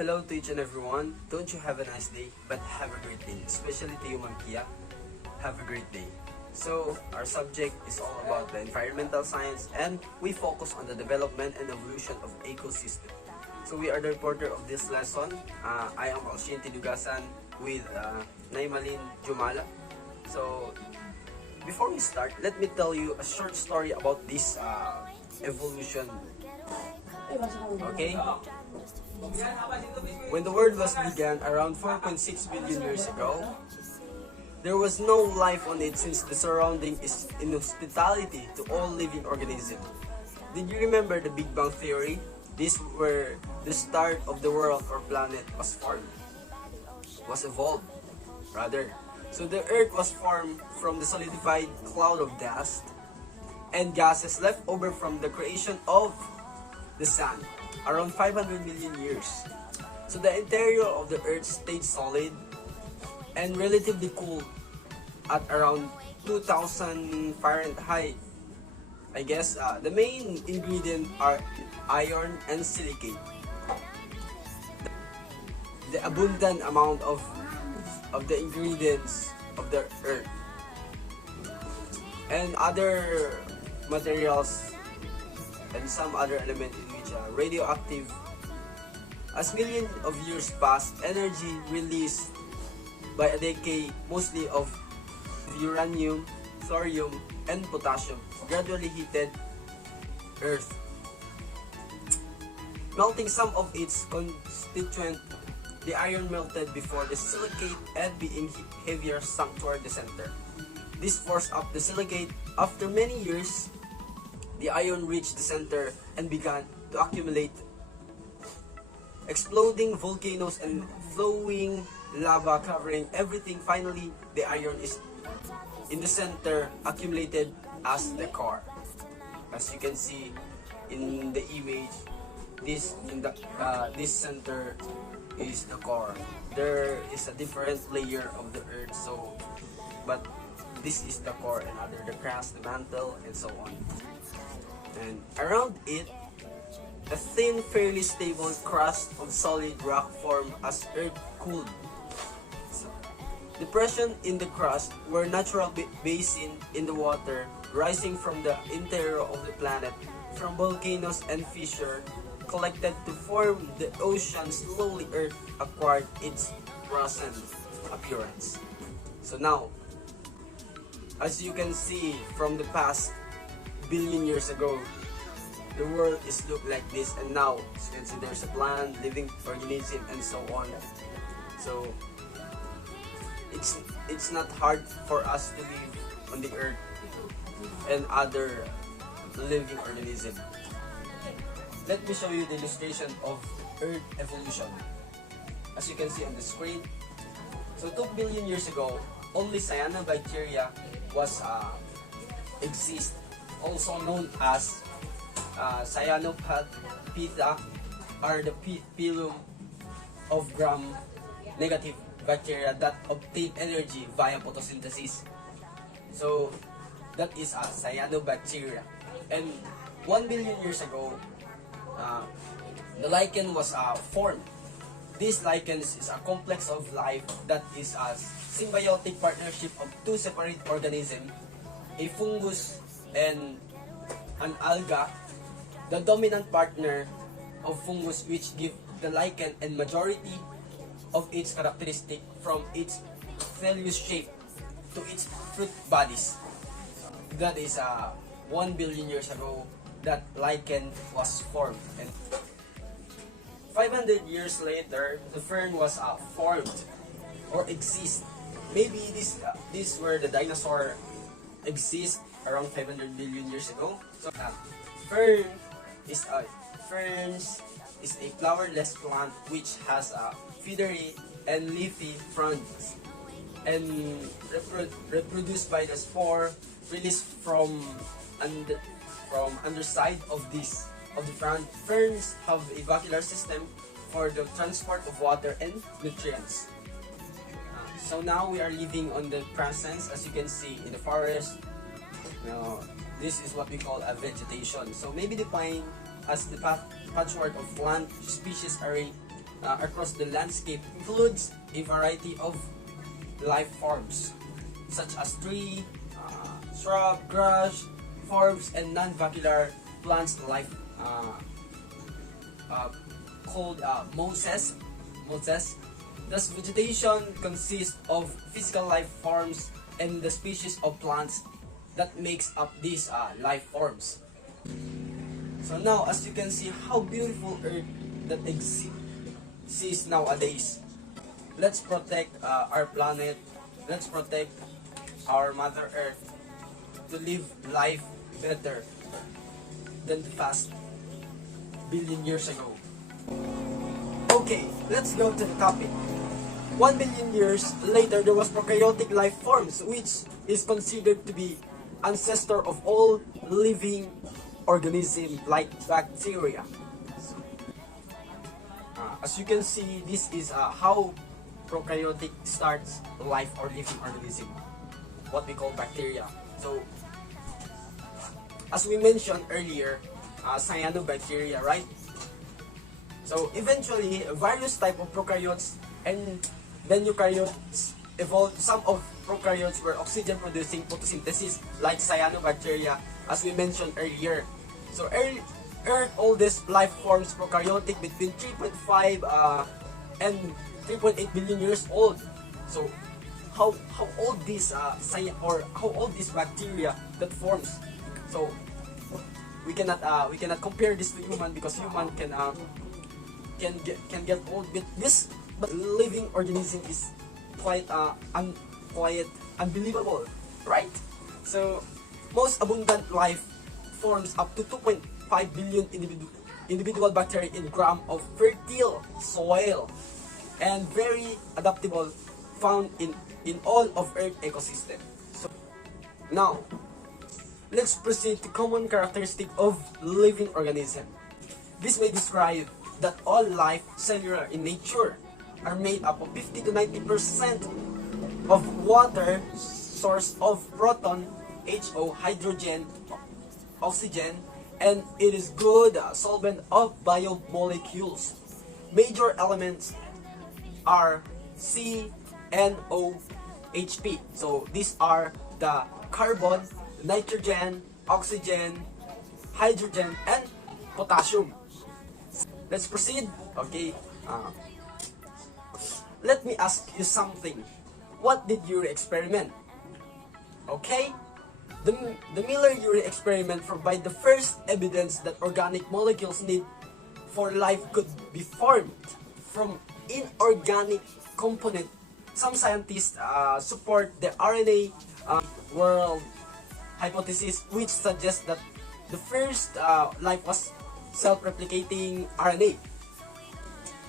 Hello to each and everyone. Don't you have a nice day, but have a great day. Especially to you, Ma'am Kia. Have a great day. So, our subject is all about the environmental science and we focus on the development and evolution of ecosystem. So, we are the reporter of this lesson. I am Alshin Tidugasan with Naimalin Jumala. So, before we start, let me tell you a short story about this evolution. Okay? When the world was began around 4.6 billion years ago, there was no life on it since the surrounding is inhospitality to all living organisms. Did you remember the Big Bang Theory? This where the start of the world or planet was formed, was evolved, rather. So the Earth was formed from the solidified cloud of dust and gases left over from the creation of the Sun, around 500 million years. So the interior of the Earth stayed solid and relatively cool at around 2000 Fahrenheit. I guess the main ingredient are iron and silicate. The abundant amount of the ingredients of the Earth and other materials and some other element in which are radioactive. As millions of years passed, energy released by a decay mostly of uranium, thorium, and potassium gradually heated Earth, melting some of its constituent. The iron melted before the silicate and being heavier sunk toward the center. This forced up the silicate. After many years, the iron reached the center and began to accumulate, exploding volcanoes and flowing lava covering everything. Finally, the iron is in the center, accumulated as the core. As you can see in the image, this center is the core. There is a different layer of the Earth, but this is the core, and other the crust, the mantle, and so on. And around it, a thin, fairly stable crust of solid rock formed as Earth cooled. Depression in the crust were natural basin in the water rising from the interior of the planet from volcanoes and fissures collected to form the ocean. Slowly Earth acquired its present appearance. So now, as you can see from the past billion years ago, the world is look like this, and now as you can see there's a plant, living organism, and so on. So it's not hard for us to live on the Earth and other living organism. Let me show you the illustration of Earth evolution. As you can see on the screen, so 2 billion years ago, only cyanobacteria was exist, also known as Cyanophyta, are the phylum of gram-negative bacteria that obtain energy via photosynthesis. So that is a cyanobacteria. And 1 billion years ago, the lichen was formed. This lichen is a complex of life that is a symbiotic partnership of two separate organisms, a fungus and an alga. The dominant partner of fungus which give the lichen and majority of its characteristic from its thallus shape to its fruit bodies. That is 1 billion years ago that lichen was formed. And 500 years later, the fern was formed or exist. Maybe this where the dinosaur exist around 500 billion years ago. So ferns is a flowerless plant which has a feathery and leafy fronds and reproduced by the spore released from underside of the front. Ferns have a vascular system for the transport of water and nutrients. So now we are living on the presence, as you can see in the forest. Now, this is what we call a vegetation. So maybe defined as the patchwork of plant species array across the landscape includes a variety of life forms such as tree, shrub, grass, forbs, and non-vascular plants life called mosses. Thus, vegetation consists of physical life forms and the species of plants that makes up these life forms. So now, as you can see how beautiful Earth that exists nowadays. Let's protect our planet. Let's protect our Mother Earth to live life better than the past billion years ago. Okay, let's go to the topic. 1 billion years later, there was prokaryotic life forms, which is considered to be ancestor of all living organisms like bacteria. As you can see, this is how prokaryotic starts life or living organism, what we call bacteria. So, as we mentioned earlier, cyanobacteria, right? So, eventually, various type of prokaryotes and then eukaryotes evolved. Some of prokaryotes were oxygen-producing photosynthesis, like cyanobacteria, as we mentioned earlier. So, Earth oldest life forms prokaryotic between 3.5 and 3.8 billion years old. So, how old this how old this bacteria that forms? So, we cannot compare this to human because human can get old with this, but living organism is quite unbelievable, right? So, most abundant life forms up to 2.5 billion individual bacteria in gram of fertile soil, and very adaptable, found in all of Earth ecosystem. So now, let's proceed to common characteristic of living organism. This may describe that all life cellular in nature are made up of 50 to 90% of water, source of proton, HO, hydrogen, oxygen, and it is good solvent of biomolecules. Major elements are C, N, O, HP. So these are the carbon, nitrogen, oxygen, hydrogen, and potassium. Let's proceed. Okay. Let me ask you something. What did you experiment? Okay. The Miller-Urey experiment provided the first evidence that organic molecules need for life could be formed from inorganic component. Some scientists support the RNA world hypothesis, which suggests that the first life was self-replicating RNA.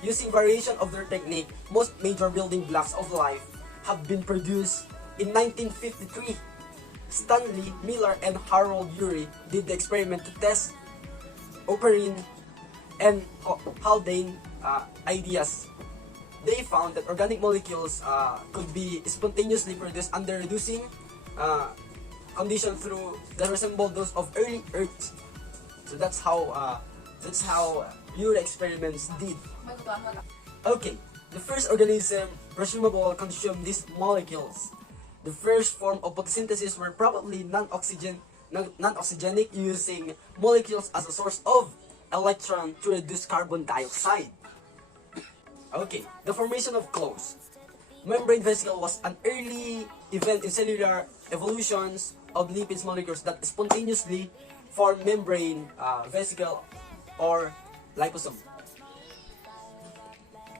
Using variation of their technique, most major building blocks of life have been produced. In 1953, Stanley Miller and Harold Urey did the experiment to test Oparin and Haldane ideas. They found that organic molecules could be spontaneously produced under reducing conditions through that resemble those of early Earth. So that's how Urey experiments did. Okay, the first organism presumable consumed these molecules. The first form of photosynthesis were probably non-oxygenic, using molecules as a source of electron to reduce carbon dioxide. Okay, the formation of clothes. Membrane vesicle was an early event in cellular evolutions of lipids molecules that spontaneously form membrane vesicle or liposome.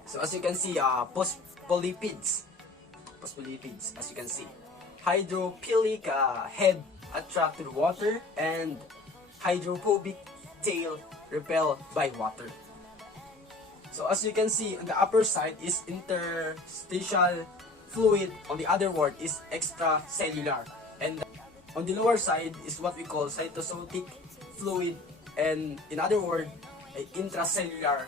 So as you can see, phospholipids, as you can see. Hydrophilic head attract to the water, and hydrophobic tail repel by water. So as you can see, on the upper side is interstitial fluid, on the other word is extracellular, and on the lower side is what we call cytosolic fluid, and in other word, intracellular.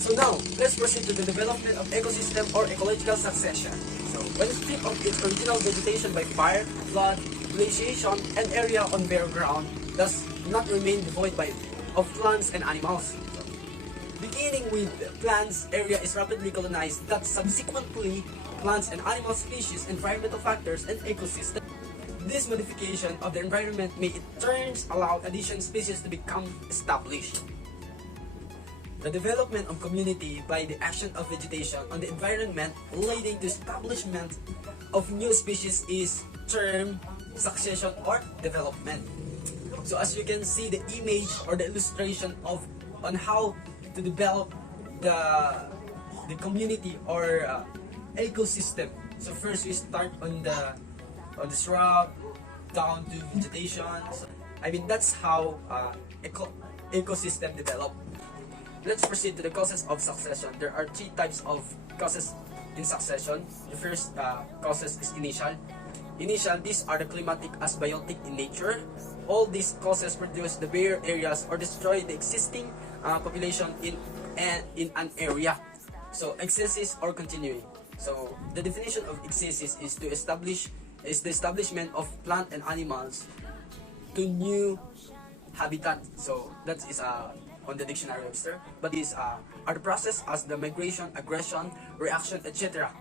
So now, let's proceed to the development of ecosystem or ecological succession. So, when stripped of its original vegetation by fire, flood, glaciation, and area on bare ground, does not remain devoid of plants and animals. Beginning with plants, area is rapidly colonized that subsequently plants and animal species, environmental factors, and ecosystem. This modification of the environment may in turn allow additional species to become established. The development of community by the action of vegetation on the environment leading to establishment of new species is termed succession or development. So as you can see the image or the illustration of on how to develop the community or ecosystem. So first we start on the shrub down to vegetation. So, I mean that's how ecosystem develop. Let's proceed to the causes of succession. There are three types of causes in succession. The first causes is initial. Initial, these are the climatic as biotic in nature. All these causes produce the bare areas or destroy the existing population in an area. So excesses or continuing. So the definition of excesses is the establishment of plant and animals to new habitat. So that is on the dictionary Webster. But these are the process as the migration, aggression, reaction, etc.,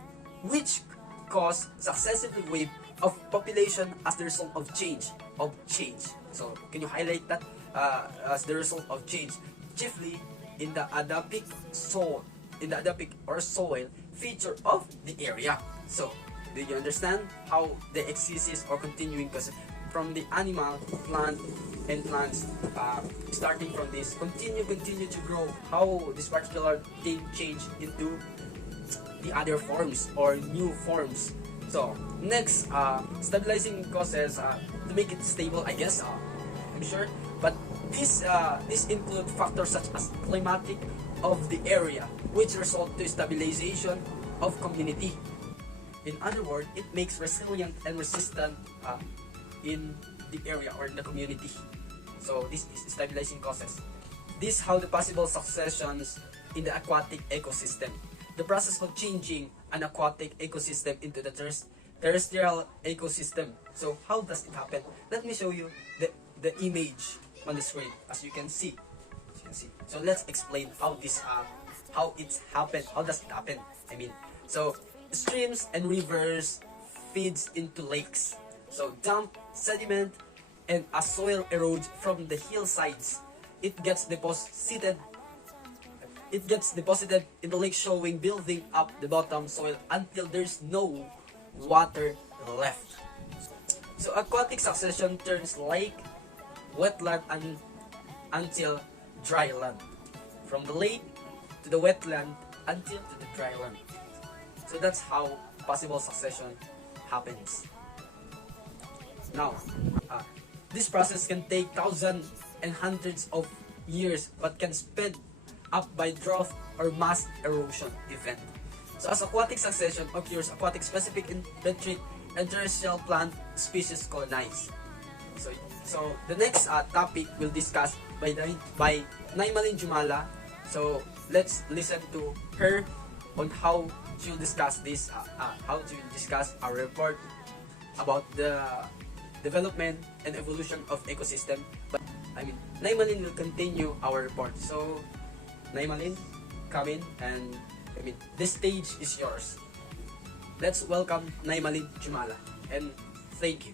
which cause successive wave of population as the result of change. So can you highlight that as the result of change, chiefly in the Adapic soil, soil feature of the area. So do you understand how the excesses or continuing causes from the animal, plant, and plants starting from this continue to grow, how this particular thing change into the other forms or new forms. So next, stabilizing causes to make it stable, I guess, I'm sure, but this include factors such as climatic of the area, which result to stabilization of community. In other words, it makes resilient and resistant in the area or in the community. So this is stabilizing causes. This how the possible successions in the aquatic ecosystem. The process of changing an aquatic ecosystem into the terrestrial ecosystem. So how does it happen? Let me show you the image on the screen. As you can see. So let's explain how this how it's happened. How does it happen? I mean, so streams and rivers feeds into lakes. So damp, sediment, and as soil erodes from the hillsides, it gets deposited in the lake, showing building up the bottom soil until there's no water left. So aquatic succession turns lake, wetland, until dry land. From the lake to the wetland until to the dry land. So that's how possible succession happens. Now, this process can take thousands and hundreds of years, but can sped up by drought or mass erosion event. So as aquatic succession occurs, aquatic specific invertebrate and terrestrial plant species colonize. So the next topic we'll discuss by Naimalin Jumala. So let's listen to her on how she'll discuss this, how to discuss our report about the development and evolution of ecosystem. But I mean, Naimalin will continue our report. So Naimalin, come in, and I mean, this stage is yours. Let's welcome Naimalin Jumala, and thank you.